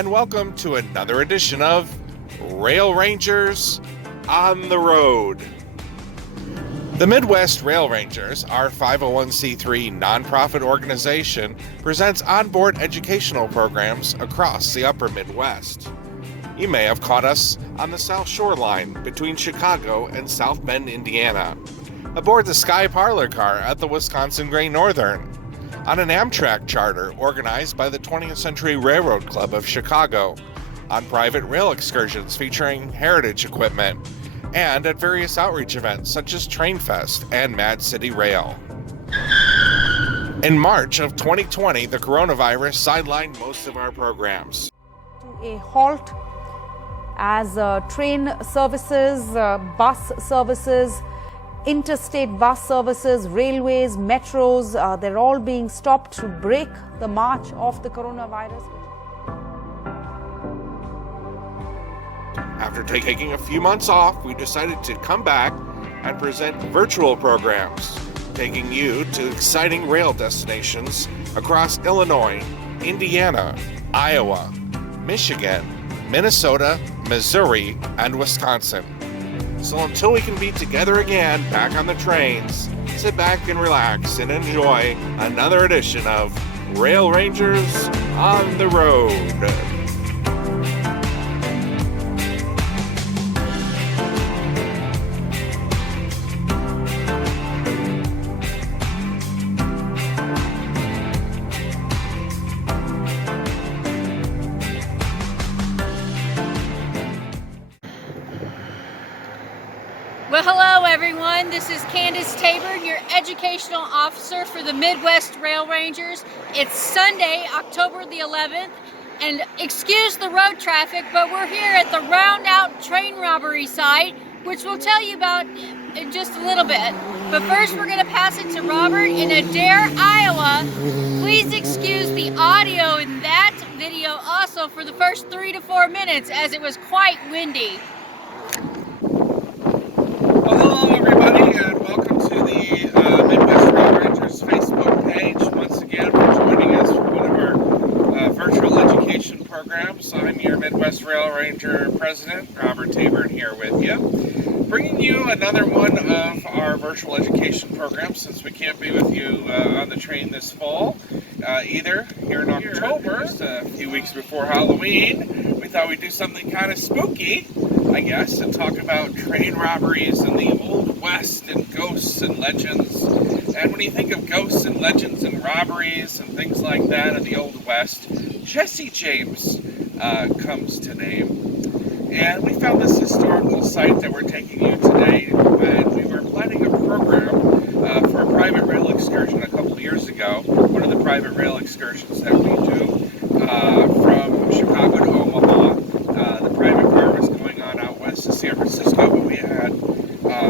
and welcome to another edition of Rail Rangers on the Road. The Midwest Rail Rangers, our 501c3 nonprofit organization, presents onboard educational programs across the upper Midwest. You may have caught us on the South Shore line between Chicago and South Bend, Indiana, aboard the Sky Parlor car at the Wisconsin Great Northern, on an Amtrak charter organized by the 20th Century Railroad Club of Chicago, on private rail excursions featuring heritage equipment, and at various outreach events such as Trainfest and Mad City Rail. In March of 2020, the coronavirus sidelined most of our programs. A halt as train services, bus services, interstate bus services, railways, metros, they're all being stopped to break the march of the coronavirus. After taking a few months off, we decided to come back and present virtual programs, taking you to exciting rail destinations across Illinois, Indiana, Iowa, Michigan, Minnesota, Missouri, and Wisconsin. So until we can be together again back on the trains, sit back and relax and enjoy another edition of Rail Rangers on the Road. Well, hello everyone. This is Candace Tabor, your educational officer for the Midwest Rail Rangers. It's Sunday, October the 11th, and excuse the road traffic, but we're here at the Rondout train robbery site, which we'll tell you about in just a little bit. But first, we're going to pass it to Robert in Adair, Iowa. Please excuse the audio in that video also for the first 3 to 4 minutes, as it was quite windy. Hello everybody, and welcome to the Midwest Rail Rangers Facebook page. Once again, for joining us for one of our virtual education programs. I'm your Midwest Rail Ranger President, Robert Tabor, here with you. Bringing you another one of our virtual education programs, since we can't be with you on the train this fall, either here in October, just a few weeks before Halloween. We thought we'd do something kind of spooky, I guess, and talk about train robberies in the Old West and ghosts and legends. And when you think of ghosts and legends and robberies and things like that in the Old West, Jesse James comes to name. And we found this historical site that we're taking you today, and we were planning a program for a private rail excursion a couple of years ago, one of the private rail excursions that we do from Chicago to Omaha. The private car was going on out west to San Francisco, but we had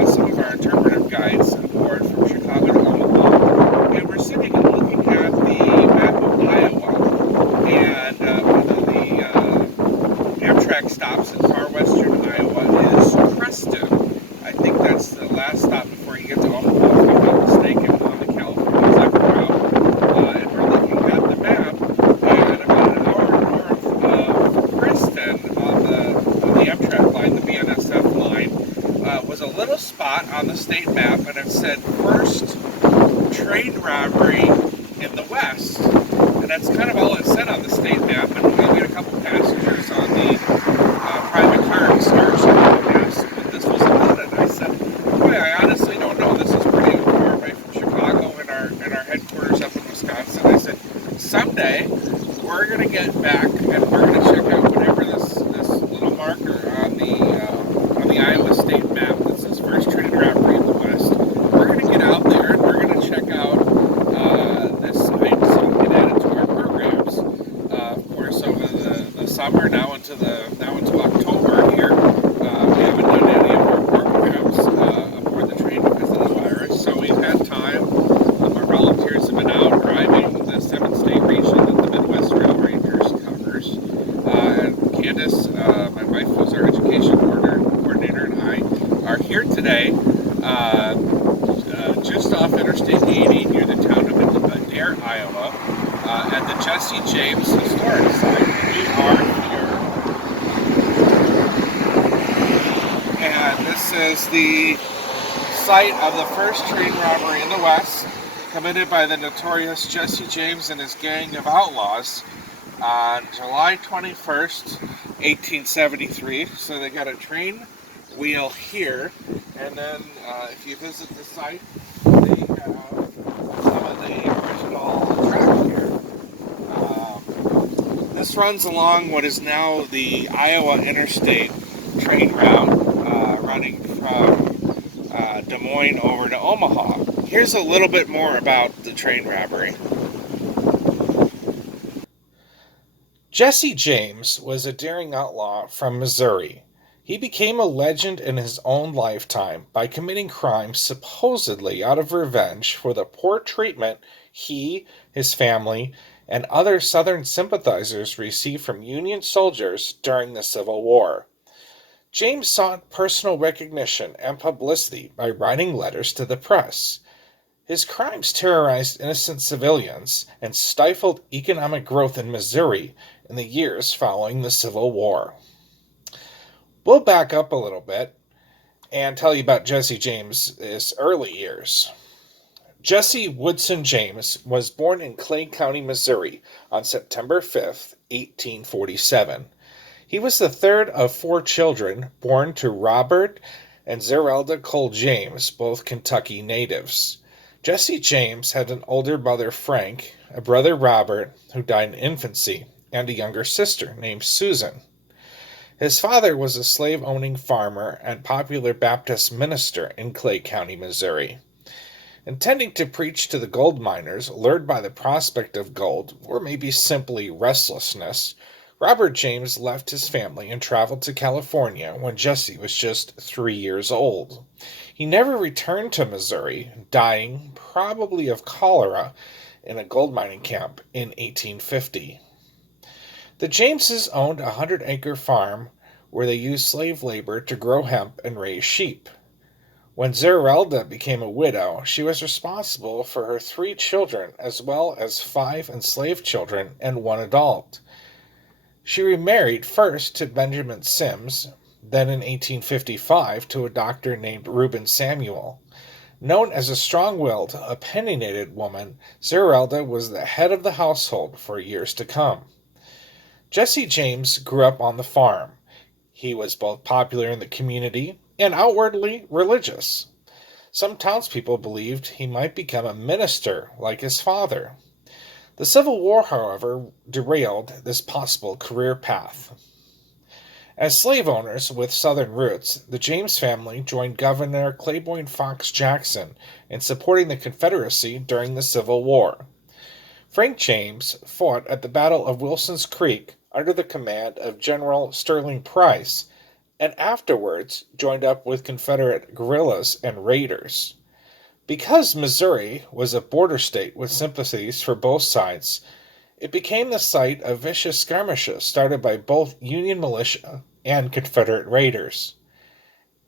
some of our interpretive guides aboard from Chicago to Omaha. And we're sitting and looking at the map of Iowa, and one of the Amtrak stops in far western Iowa is Preston. I think that's the last stop before you get to Omaha, if I'm not mistaken, on the California Zephyr route. And we're looking at the map, and about an hour north of Preston on the Amtrak line, the BNSF line, was a little spot on the state map, and it said first train robbery in the West. And that's kind of all it said on the state map. And we had a couple passengers on the private car excursion who asked what this was about. And I said, boy, I honestly don't know. This is pretty far away from Chicago and our headquarters up in Wisconsin. I said, someday we're going to get back and we're going to check out whatever this little marker on the Iowa state map that says first train robbery in the West. We're going to get out there and we're going to check out this site so we can add it to our programs. Of course, over the summer, now into October here, we haven't done any of our programs aboard the train because of the virus. So we've had time. Our volunteers have been out driving the 7-state region that the Midwest Rail Rangers covers. And Candace, my wife, who's our education coordinator, and I are here today just off Interstate 80 near the town of Adair, Iowa, at the Jesse James Historic Site. We are is the site of the first train robbery in the West, committed by the notorious Jesse James and his gang of outlaws on July 21st, 1873. So they got a train wheel here, and then if you visit the site, they have some of the original track here. This runs along what is now the Iowa Interstate train route, running from Des Moines over to Omaha. Here's a little bit more about the train robbery. Jesse James was a daring outlaw from Missouri. He became a legend in his own lifetime by committing crimes supposedly out of revenge for the poor treatment he, his family, and other Southern sympathizers received from Union soldiers during the Civil War. James sought personal recognition and publicity by writing letters to the press. His crimes terrorized innocent civilians and stifled economic growth in Missouri in the years following the Civil War. We'll back up a little bit and tell you about Jesse James's early years. Jesse Woodson James was born in Clay County, Missouri on September 5th, 1847. He was the third of 4 children born to Robert and Zerelda Cole James, both Kentucky natives. Jesse James had an older brother, Frank, a brother, Robert, who died in infancy, and a younger sister named Susan. His father was a slave-owning farmer and popular Baptist minister in Clay County, Missouri. Intending to preach to the gold miners, lured by the prospect of gold, or maybe simply restlessness, Robert James left his family and traveled to California when Jesse was just 3 years old. He never returned to Missouri, dying probably of cholera in a gold mining camp in 1850. The Jameses owned a 100-acre farm where they used slave labor to grow hemp and raise sheep. When Zerelda became a widow, she was responsible for her 3 children as well as 5 enslaved children and 1 adult. She remarried first to Benjamin Sims, then in 1855 to a doctor named Reuben Samuel. Known as a strong-willed, opinionated woman, Zerelda was the head of the household for years to come. Jesse James grew up on the farm. He was both popular in the community and outwardly religious. Some townspeople believed he might become a minister like his father. The Civil War, however, derailed this possible career path. As slave owners with Southern roots, the James family joined Governor Claiborne Fox Jackson in supporting the Confederacy during the Civil War. Frank James fought at the Battle of Wilson's Creek under the command of General Sterling Price, and afterwards joined up with Confederate guerrillas and raiders. Because Missouri was a border state with sympathies for both sides, it became the site of vicious skirmishes started by both Union militia and Confederate raiders.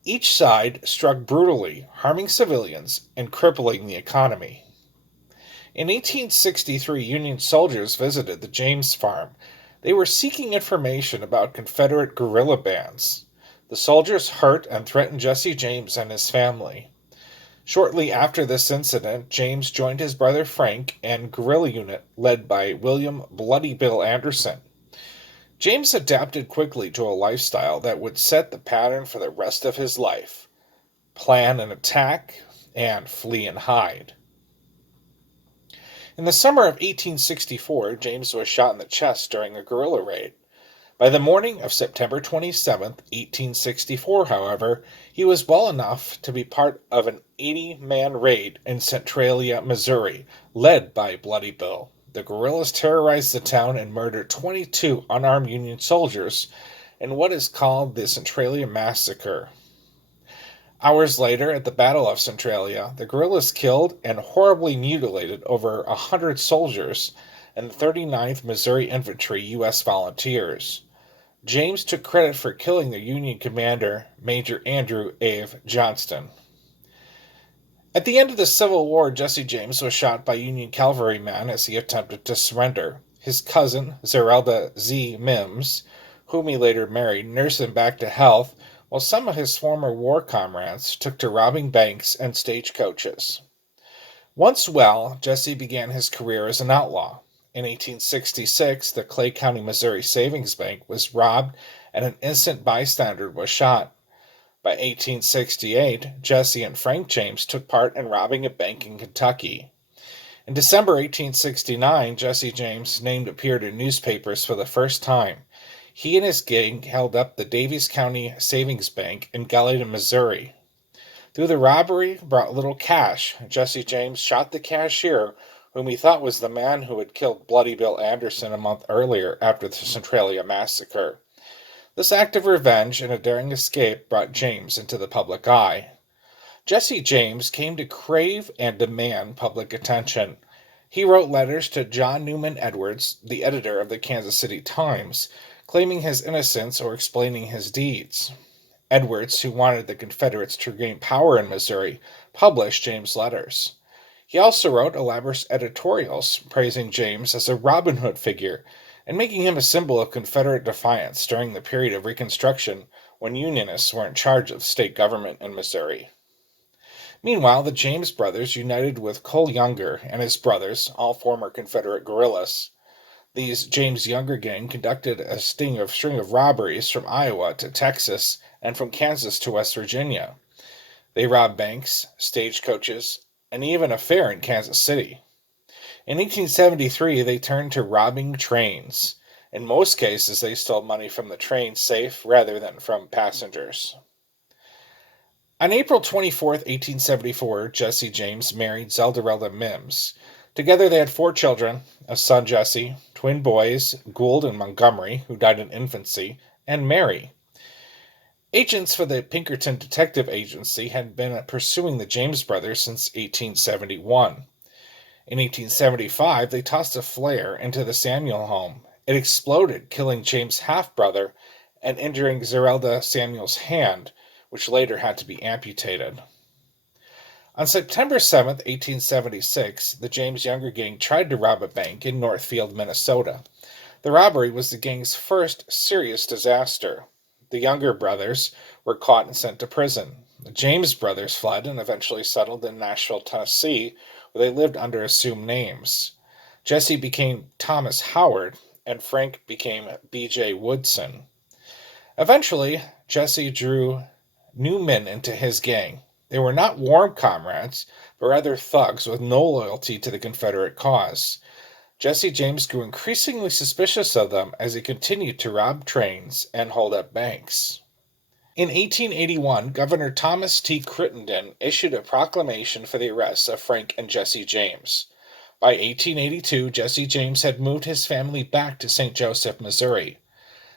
Each side struck brutally, harming civilians and crippling the economy. In 1863, Union soldiers visited the James farm. They were seeking information about Confederate guerrilla bands. The soldiers hurt and threatened Jesse James and his family. Shortly after this incident, James joined his brother Frank and guerrilla unit led by William Bloody Bill Anderson. James adapted quickly to a lifestyle that would set the pattern for the rest of his life: plan an attack and flee and hide. In the summer of 1864, James was shot in the chest during a guerrilla raid. By the morning of September 27, 1864, however, he was well enough to be part of an 80-man raid in Centralia, Missouri, led by Bloody Bill. The guerrillas terrorized the town and murdered 22 unarmed Union soldiers in what is called the Centralia Massacre. Hours later, at the Battle of Centralia, the guerrillas killed and horribly mutilated over 100 soldiers and the 39th Missouri Infantry U.S. Volunteers. James took credit for killing the Union commander, Major Andrew Ave Johnston. At the end of the Civil War, Jesse James was shot by Union cavalrymen as he attempted to surrender. His cousin, Zerelda Z. Mims, whom he later married, nursed him back to health, while some of his former war comrades took to robbing banks and stagecoaches. Once well, Jesse began his career as an outlaw. In 1866, the Clay County, Missouri Savings Bank was robbed and an innocent bystander was shot. By 1868, Jesse and Frank James took part in robbing a bank in Kentucky. In December 1869, Jesse James' name appeared in newspapers for the first time. He and his gang held up the Daviess County Savings Bank in Gallatin, Missouri. Though the robbery brought little cash, Jesse James shot the cashier, whom he thought was the man who had killed Bloody Bill Anderson a month earlier after the Centralia massacre. This act of revenge and a daring escape brought James into the public eye. Jesse James came to crave and demand public attention. He wrote letters to John Newman Edwards, the editor of the Kansas City Times, claiming his innocence or explaining his deeds. Edwards, who wanted the Confederates to regain power in Missouri, published James' letters. He also wrote elaborate editorials praising James as a Robin Hood figure and making him a symbol of Confederate defiance during the period of Reconstruction when Unionists were in charge of state government in Missouri. Meanwhile, the James brothers united with Cole Younger and his brothers, all former Confederate guerrillas. These James Younger gang conducted a string of robberies from Iowa to Texas and from Kansas to West Virginia. They robbed banks, stagecoaches, and even a fair in Kansas City. In 1873, they turned to robbing trains. In most cases, they stole money from the train safe rather than from passengers. On April 24, 1874, Jesse James married Zeldarelda Mims. Together they had 4 children, a son Jesse, twin boys, Gould and Montgomery, who died in infancy, and Mary. Agents for the Pinkerton Detective Agency had been pursuing the James brothers since 1871. In 1875, they tossed a flare into the Samuel home. It exploded, killing James' half-brother and injuring Zerelda Samuel's hand, which later had to be amputated. On September 7, 1876, the James Younger gang tried to rob a bank in Northfield, Minnesota. The robbery was the gang's first serious disaster. The Younger brothers were caught and sent to prison. The James brothers fled and eventually settled in Nashville, Tennessee, where they lived under assumed names. Jesse became Thomas Howard, and Frank became B.J. Woodson. Eventually, Jesse drew new men into his gang. They were not warm comrades, but rather thugs with no loyalty to the Confederate cause. Jesse James grew increasingly suspicious of them as he continued to rob trains and hold up banks. In 1881, Governor Thomas T. Crittenden issued a proclamation for the arrest of Frank and Jesse James. By 1882, Jesse James had moved his family back to St. Joseph, Missouri.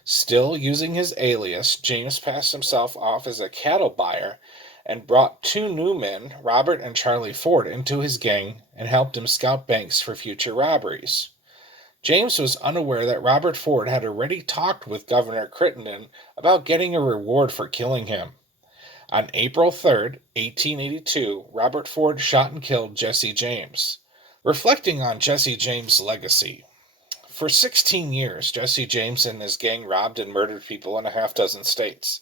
Still using his alias, James passed himself off as a cattle buyer and brought 2 new men, Robert and Charlie Ford, into his gang and helped him scout banks for future robberies. James was unaware that Robert Ford had already talked with Governor Crittenden about getting a reward for killing him. On April 3, 1882, Robert Ford shot and killed Jesse James. Reflecting on Jesse James' legacy. For 16 years, Jesse James and his gang robbed and murdered people in a half-dozen states.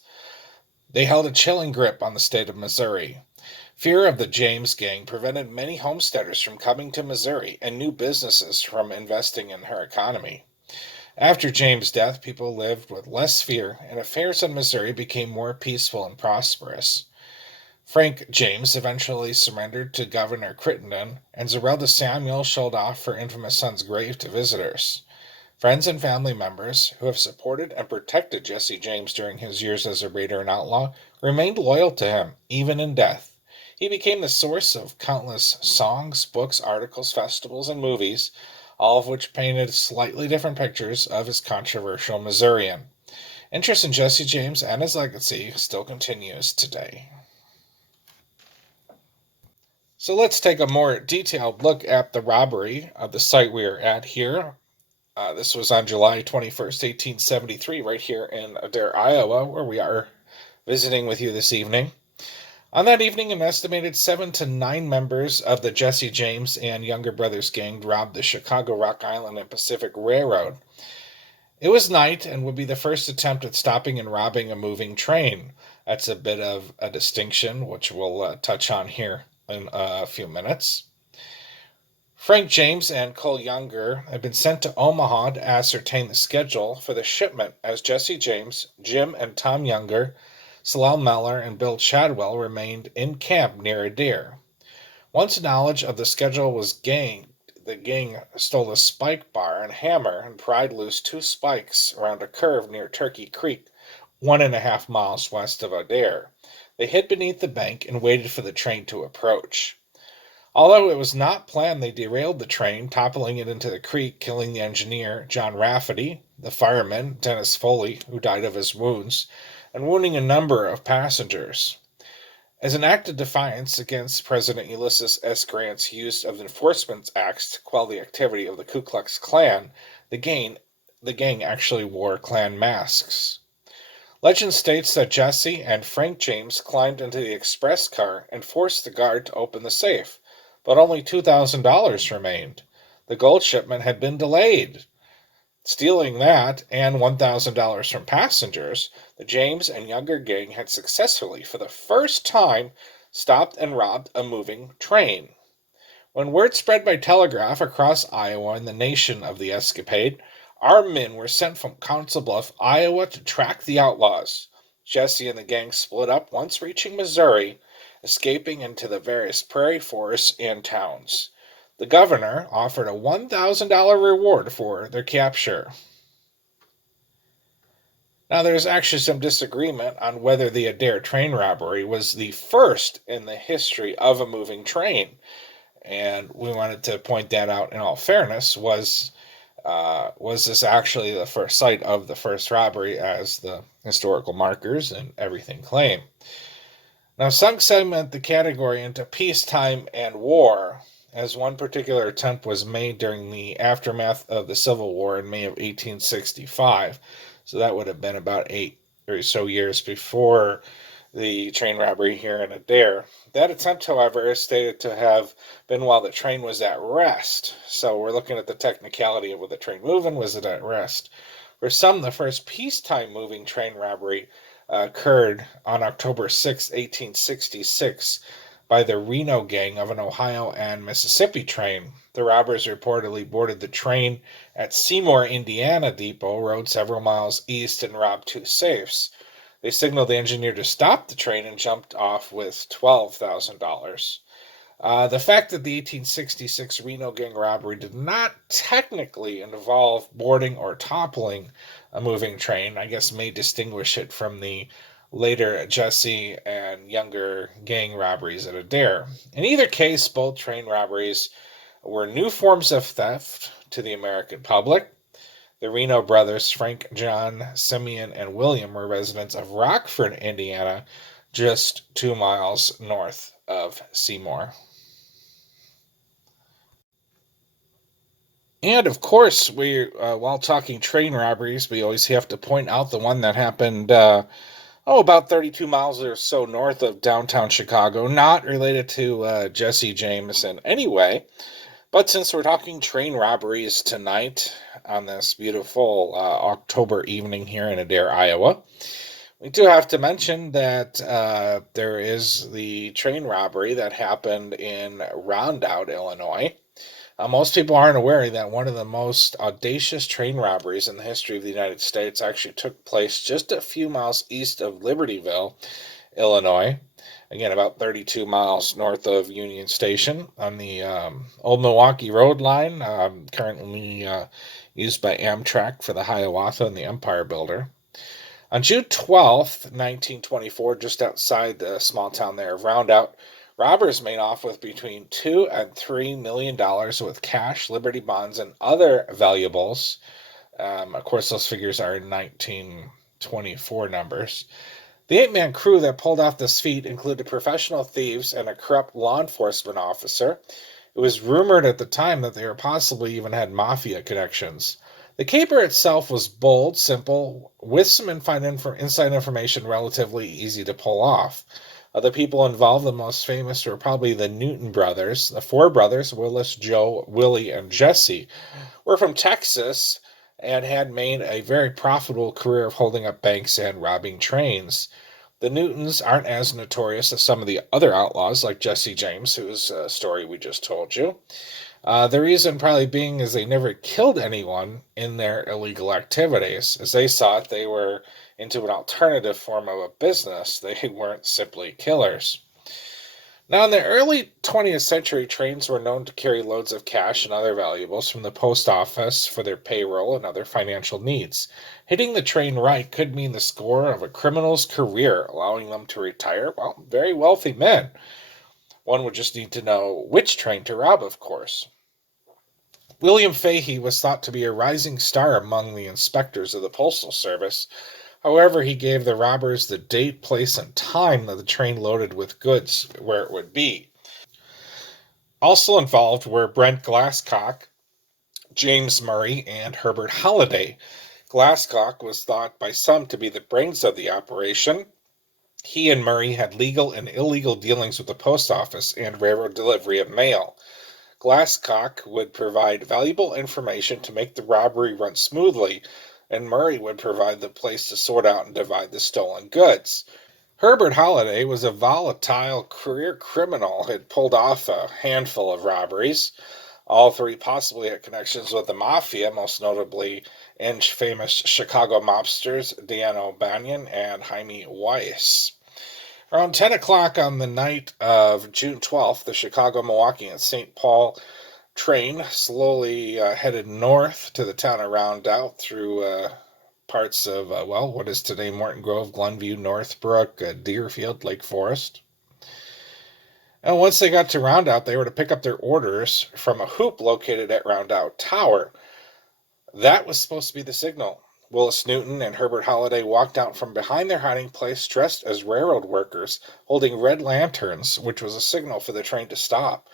They held a chilling grip on the state of Missouri. Fear of the James gang prevented many homesteaders from coming to Missouri and new businesses from investing in her economy. After James' death, people lived with less fear, and affairs in Missouri became more peaceful and prosperous. Frank James eventually surrendered to Governor Crittenden, and Zerelda Samuel showed off her infamous son's grave to visitors. Friends and family members who have supported and protected Jesse James during his years as a raider and outlaw remained loyal to him, even in death. He became the source of countless songs, books, articles, festivals, and movies, all of which painted slightly different pictures of his controversial Missourian. Interest in Jesse James and his legacy still continues today. So let's take a more detailed look at the robbery of the site we are at here. This was on July 21st, 1873, right here in Adair, Iowa, where we are visiting with you this evening. On that evening, an estimated 7 to 9 members of the Jesse James and Younger Brothers gang robbed the Chicago, Rock Island, and Pacific Railroad. It was night and would be the first attempt at stopping and robbing a moving train. That's a bit of a distinction, which we'll touch on here in a few minutes. Frank James and Cole Younger had been sent to Omaha to ascertain the schedule for the shipment as Jesse James, Jim and Tom Younger, Salal Meller, and Bill Chadwell remained in camp near Adair. Once knowledge of the schedule was gained, the gang stole a spike bar and hammer and pried loose 2 spikes around a curve near Turkey Creek, 1.5 miles west of Adair. They hid beneath the bank and waited for the train to approach. Although it was not planned, they derailed the train, toppling it into the creek, killing the engineer, John Rafferty, the fireman, Dennis Foley, who died of his wounds, and wounding a number of passengers. As an act of defiance against President Ulysses S. Grant's use of enforcement acts to quell the activity of the Ku Klux Klan, the gang actually wore Klan masks. Legend states that Jesse and Frank James climbed into the express car and forced the guard to open the safe, but only $2,000 remained. The gold shipment had been delayed. Stealing that and $1,000 from passengers, the James and Younger gang had successfully, for the first time, stopped and robbed a moving train. When word spread by telegraph across Iowa and the nation of the escapade, armed men were sent from Council Bluff, Iowa, to track the outlaws. Jesse and the gang split up once reaching Missouri, escaping into the various prairie forests and towns. The governor offered a $1,000 reward for their capture. Now, there's actually some disagreement on whether the Adair train robbery was the first in the history of a moving train. And we wanted to point that out in all fairness. Was this actually the first site of the first robbery, as the historical markers and everything claim? Now, some segment the category into peacetime and war, as one particular attempt was made during the aftermath of the Civil War in May of 1865. So that would have been about 8 or so years before the train robbery here in Adair. That attempt, however, is stated to have been while the train was at rest. So we're looking at the technicality of, with the train moving, was it at rest? For some, the first peacetime moving train robbery occurred on October 6, 1866, by the Reno gang of an Ohio and Mississippi train. The robbers reportedly boarded the train at Seymour, Indiana depot, rode several miles east, and robbed 2 safes. They signaled the engineer to stop the train and jumped off with $12,000. The fact that the 1866 Reno gang robbery did not technically involve boarding or toppling a moving train, I guess, may distinguish it from the later Jesse and Younger gang robberies at Adair. In either case, both train robberies were new forms of theft to the American public. The Reno brothers, Frank, John, Simeon, and William, were residents of Rockford, Indiana, just 2 miles north of Seymour. And of course, while talking train robberies, we always have to point out the one that happened about 32 miles or so north of downtown Chicago, not related to Jesse James in any way. But since we're talking train robberies tonight on this beautiful October evening here in Adair, Iowa, we do have to mention that there is the train robbery that happened in Rondout, Illinois. Most people aren't aware that one of the most audacious train robberies in the history of the United States actually took place just a few miles east of Libertyville, Illinois. Again, about 32 miles north of Union Station on the old Milwaukee Road line, currently used by Amtrak for the Hiawatha and the Empire Builder. On June 12th, 1924, just outside the small town there of Rondout, robbers made off with between $2 and $3 million with cash, Liberty bonds, and other valuables. Of course, those figures are 1924 numbers. The 8-man crew that pulled off this feat included professional thieves and a corrupt law enforcement officer. It was rumored at the time that they were possibly even had mafia connections. The caper itself was bold, simple, with some inside information, relatively easy to pull off. The people involved, the most famous, were probably the Newton brothers. The 4 brothers, Willis, Joe, Willie, and Jesse, were from Texas and had made a very profitable career of holding up banks and robbing trains. The Newtons aren't as notorious as some of the other outlaws, like Jesse James, whose story we just told you. The reason probably being is they never killed anyone in their illegal activities, as they saw it, they were into an alternative form of a business. They weren't simply killers. Now, in the early 20th century, trains were known to carry loads of cash and other valuables from the post office for their payroll and other financial needs. Hitting the train right could mean the score of a criminal's career, allowing them to retire, well, very wealthy men. One would just need to know which train to rob, of course. William Fahey was thought to be a rising star among the inspectors of the Postal Service. However, he gave the robbers the date, place, and time that the train loaded with goods where it would be. Also involved were Brent Glasscock, James Murray, and Herbert Holliday. Glasscock was thought by some to be the brains of the operation. He and Murray had legal and illegal dealings with the post office and railroad delivery of mail. Glasscock would provide valuable information to make the robbery run smoothly, and Murray would provide the place to sort out and divide the stolen goods. Herbert Holliday was a volatile career criminal who had pulled off a handful of robberies. All three possibly had connections with the Mafia, most notably famous Chicago mobsters Dan O'Banion and Jaime Weiss. Around 10 o'clock on the night of June 12th, the Chicago, Milwaukee, and St. Paul train slowly headed north to the town of Rondout through parts of, what is today Morton Grove, Glenview, Northbrook, Deerfield, Lake Forest. And once they got to Rondout, they were to pick up their orders from a hoop located at Rondout Tower. That was supposed to be the signal. Willis Newton and Herbert Holliday walked out from behind their hiding place dressed as railroad workers, holding red lanterns, which was a signal for the train to stop.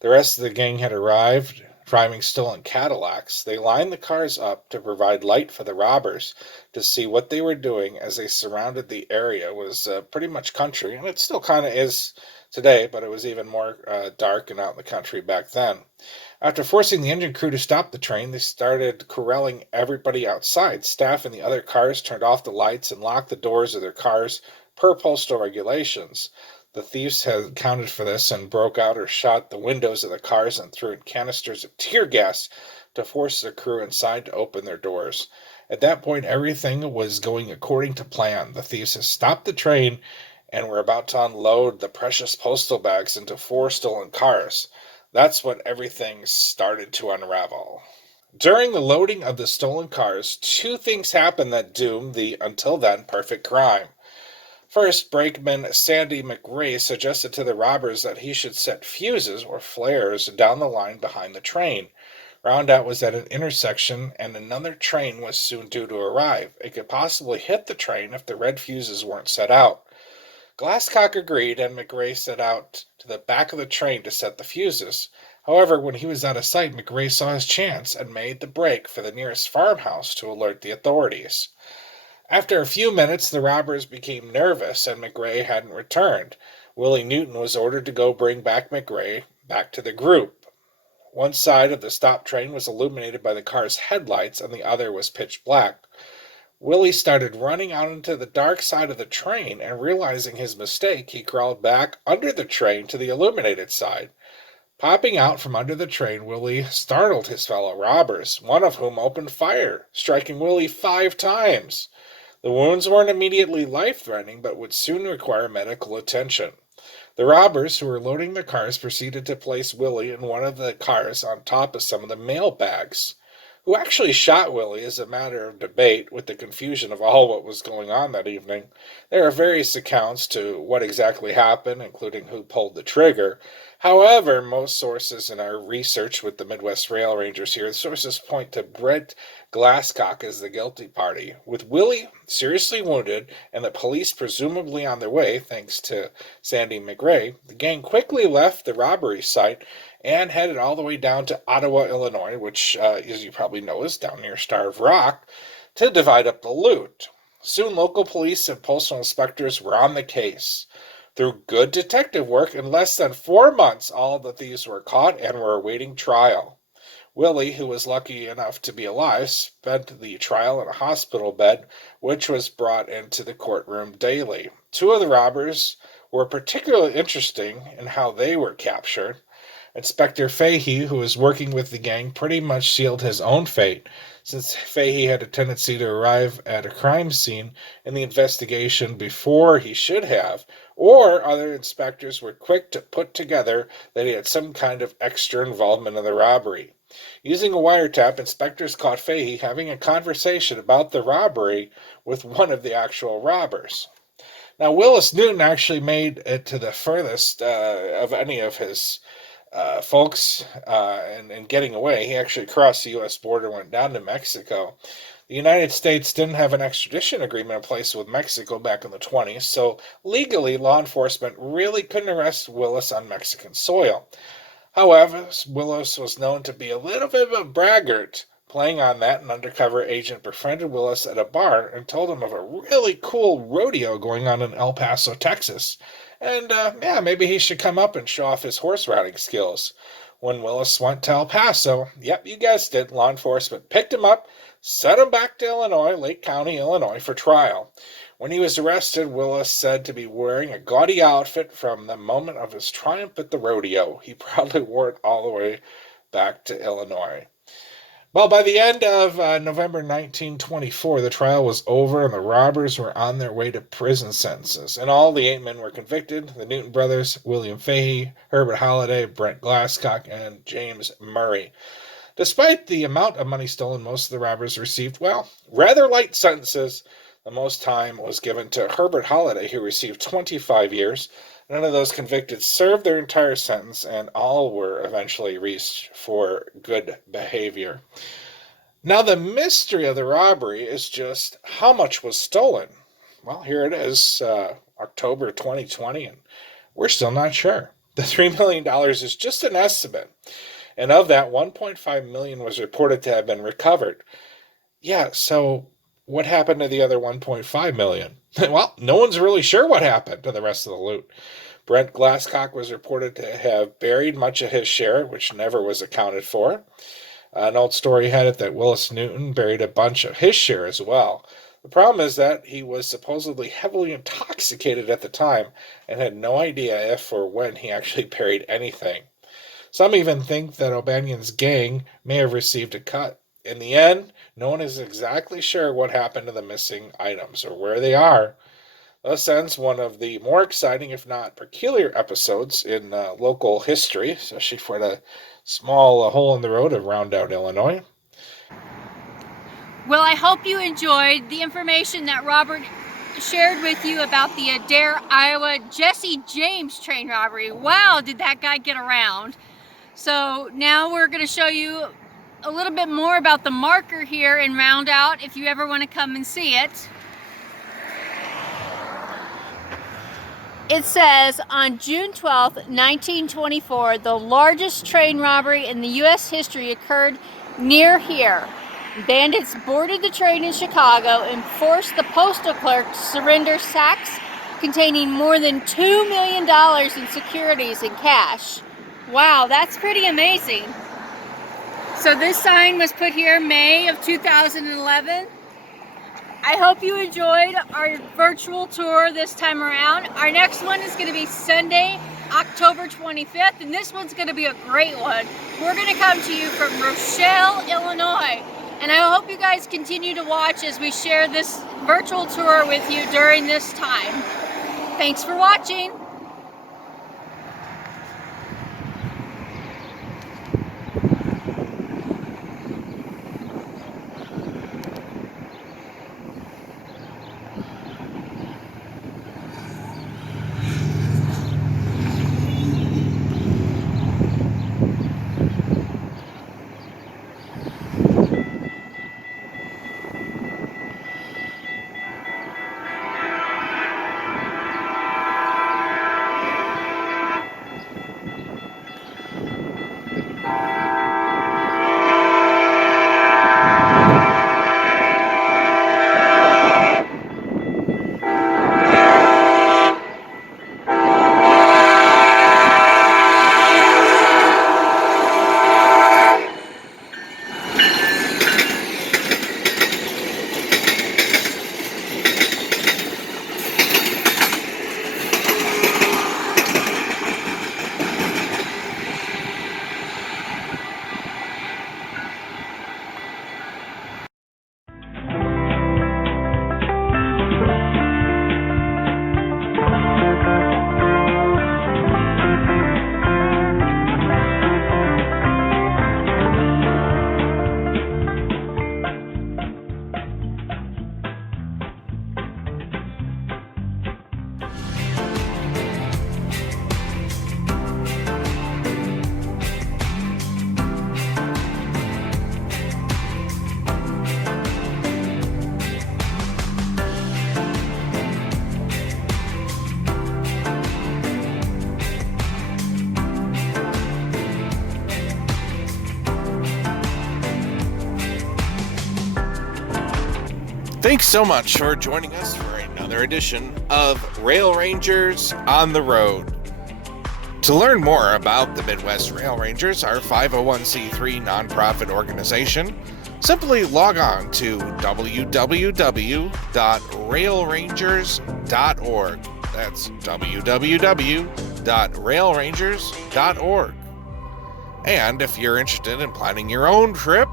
The rest of the gang had arrived, driving stolen Cadillacs. They lined the cars up to provide light for the robbers to see what they were doing as they surrounded the area. It was pretty much country, and it still kind of is today, but it was even more dark and out in the country back then. After forcing the engine crew to stop the train, they started corralling everybody outside. Staff in the other cars turned off the lights and locked the doors of their cars per postal regulations. The thieves had accounted for this and broke out or shot the windows of the cars and threw in canisters of tear gas to force the crew inside to open their doors. At that point, everything was going according to plan. The thieves had stopped the train and were about to unload the precious postal bags into 4 stolen cars. That's when everything started to unravel. During the loading of the stolen cars, 2 things happened that doomed the, until then, perfect crime. First, brakeman Sandy McRae suggested to the robbers that he should set fuses or flares down the line behind the train. Rondout was at an intersection, and another train was soon due to arrive. It could possibly hit the train if the red fuses weren't set out. Glasscock agreed, and McRae set out to the back of the train to set the fuses. However, when he was out of sight, McRae saw his chance and made the break for the nearest farmhouse to alert the authorities. After a few minutes, the robbers became nervous, and McRae hadn't returned. Willie Newton was ordered to go bring back McRae back to the group. One side of the stopped train was illuminated by the car's headlights, and the other was pitch black. Willie started running out into the dark side of the train, and realizing his mistake, he crawled back under the train to the illuminated side. Popping out from under the train, Willie startled his fellow robbers, one of whom opened fire, striking Willie 5 times. The wounds weren't immediately life-threatening, but would soon require medical attention. The robbers, who were loading their cars, proceeded to place Willie in one of the cars on top of some of the mail bags. Who actually shot Willie is a matter of debate, with the confusion of all what was going on that evening. There are various accounts to what exactly happened, including who pulled the trigger. However, most sources in our research with the Midwest Rail Rangers here, the sources point to Brent Glasscock as the guilty party. With Willie seriously wounded and the police presumably on their way, thanks to Sandy McRae, the gang quickly left the robbery site and headed all the way down to Ottawa, Illinois, which, as you probably know, is down near Starved Rock, to divide up the loot. Soon local police and postal inspectors were on the case. Through good detective work, in less than 4 months, all of the thieves were caught and were awaiting trial. Willie, who was lucky enough to be alive, spent the trial in a hospital bed, which was brought into the courtroom daily. Two of the robbers were particularly interesting in how they were captured. Inspector Fahey, who was working with the gang, pretty much sealed his own fate, since Fahey had a tendency to arrive at a crime scene in the investigation before he should have, or other inspectors were quick to put together that he had some kind of extra involvement in the robbery. Using a wiretap, inspectors caught Fahey having a conversation about the robbery with one of the actual robbers. Now, Willis Newton actually made it to the furthest of any of his folks in getting away. He actually crossed the U.S. border, went down to Mexico. The United States didn't have an extradition agreement in place with Mexico back in the 20s, so legally, law enforcement really couldn't arrest Willis on Mexican soil. However, Willis was known to be a little bit of a braggart. Playing on that, an undercover agent befriended Willis at a bar and told him of a really cool rodeo going on in El Paso, Texas. And, yeah, maybe he should come up and show off his horse riding skills. When Willis went to El Paso, yep, you guessed it, law enforcement picked him up, sent him back to Illinois, Lake County, Illinois, for trial. When he was arrested, Willis said to be wearing a gaudy outfit from the moment of his triumph at the rodeo. He proudly wore it all the way back to Illinois. Well, by the end of November 1924, the trial was over and the robbers were on their way to prison sentences. And all the 8 men were convicted: the Newton brothers, William Fahey, Herbert Holliday, Brent Glasscock, and James Murray. Despite the amount of money stolen, most of the robbers received, well, rather light sentences. The most time was given to Herbert Holliday, who received 25 years. None of those convicted served their entire sentence, and all were eventually released for good behavior. Now, the mystery of the robbery is just how much was stolen. Well, here it is, October 2020, and we're still not sure. The $3 million is just an estimate, and of that, $1.5 million was reported to have been recovered. Yeah, so what happened to the other $1.5 million? Well, no one's really sure what happened to the rest of the loot. Brent Glasscock was reported to have buried much of his share, which never was accounted for. An old story had it that Willis Newton buried a bunch of his share as well. The problem is that he was supposedly heavily intoxicated at the time and had no idea if or when he actually buried anything. Some even think that O'Banion's gang may have received a cut. In the end, no one is exactly sure what happened to the missing items or where they are. Thus ends one of the more exciting, if not peculiar, episodes in local history, especially for the small hole in the road of Rondout, Illinois. Well, I hope you enjoyed the information that Robert shared with you about the Adair, Iowa Jesse James train robbery. Wow, did that guy get around. So now we're going to show you a little bit more about the marker here in Rondout if you ever want to come and see it. It says, on June 12, 1924, the largest train robbery in the U.S. history occurred near here. Bandits boarded the train in Chicago and forced the postal clerk to surrender sacks containing more than $2 million in securities and cash. Wow, that's pretty amazing. So this sign was put here May of 2011. I hope you enjoyed our virtual tour this time around. Our next one is going to be Sunday, October 25th, and this one's going to be a great one. We're going to come to you from Rochelle, Illinois, and I hope you guys continue to watch as we share this virtual tour with you during this time. Thanks for watching. Thanks so much for joining us for another edition of Rail Rangers on the Road. To learn more about the Midwest Rail Rangers, our 501c3 nonprofit organization, simply log on to www.railrangers.org. That's www.railrangers.org. And if you're interested in planning your own trip,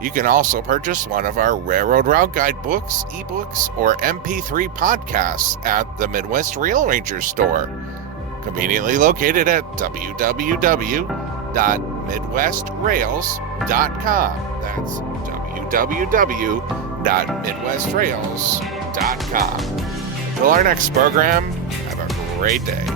you can also purchase one of our Railroad Route Guide books, ebooks, or MP3 podcasts at the Midwest Rail Rangers store, conveniently located at www.midwestrails.com. That's www.midwestrails.com. Until our next program, have a great day.